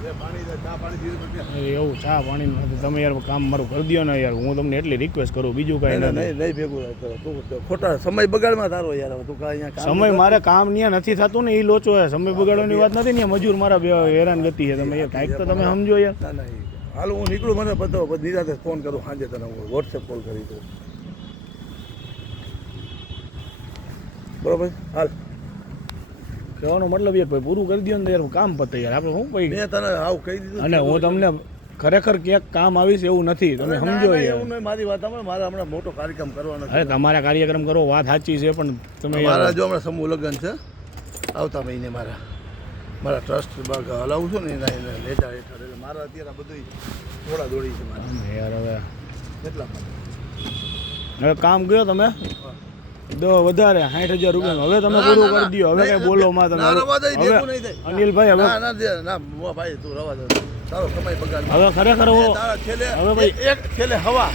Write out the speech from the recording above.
એવું ચા પાણી તમે યાર કામ મારું કરી દો ને યાર, હું તમને એટલી રિક્વેસ્ટ કરું, બીજું કાંઈ નહીં ભેગું તું ખોટા સમય બગાડમાં તારો યાર. તું અહીંયા સમય મારે કામ ત્યાં નથી થતું ને, એ લોચો છે. સમય બગાડવાની વાત નથી ને, મજૂર મારા હેરાન ગતિ છે. તમે યાર કાંઈક તો તમે સમજો યાર. ના ના હાલ હું નીકળું, મને બતાવો, પછી નિરાતે ફોન કરું સાંજે તને, હું વોટ્સએપ કોલ કરી દઉં. બરોબર હાલ. કહેવાનો મતલબ યાર ભાઈ પૂરું કરી દો ને યાર, કામ પતે યાર. આપણે શું ભાઈ મેં તને આવું કહી દીધું, અને હું તમને ખરેખર ક્યાંક કામ આવીશ એવું નથી, તમે સમજો યાર. એવું નહીં, મારી વાત સાંભળ, મારે હમણાં મોટો કાર્યક્રમ કરવાનો છે. અરે તમારા કાર્યક્રમ કરો, વાત સાચી છે, પણ તમે મારા જો હમણાં સમૂહ લગ્ન છે આવતા મહિને, મારા ટ્રસ્ટ હલાવું છું ને એના હેઠળ એટલે મારા અત્યારે બધું થોડા દોડી છે મારા યાર. હવે એટલા માટે હવે કામ ગયો તમે વધારે 60,000 રૂપિયા હવે તમે પૂરું કરી દો. હવે કઈ બોલો માં તમે અનિલભાઈ. હવે ના ભાઈ તું રવા દે, તારો સમય બગાડ. હવે ખરેખર હવે ભાઈ એક છેલ્લે હવા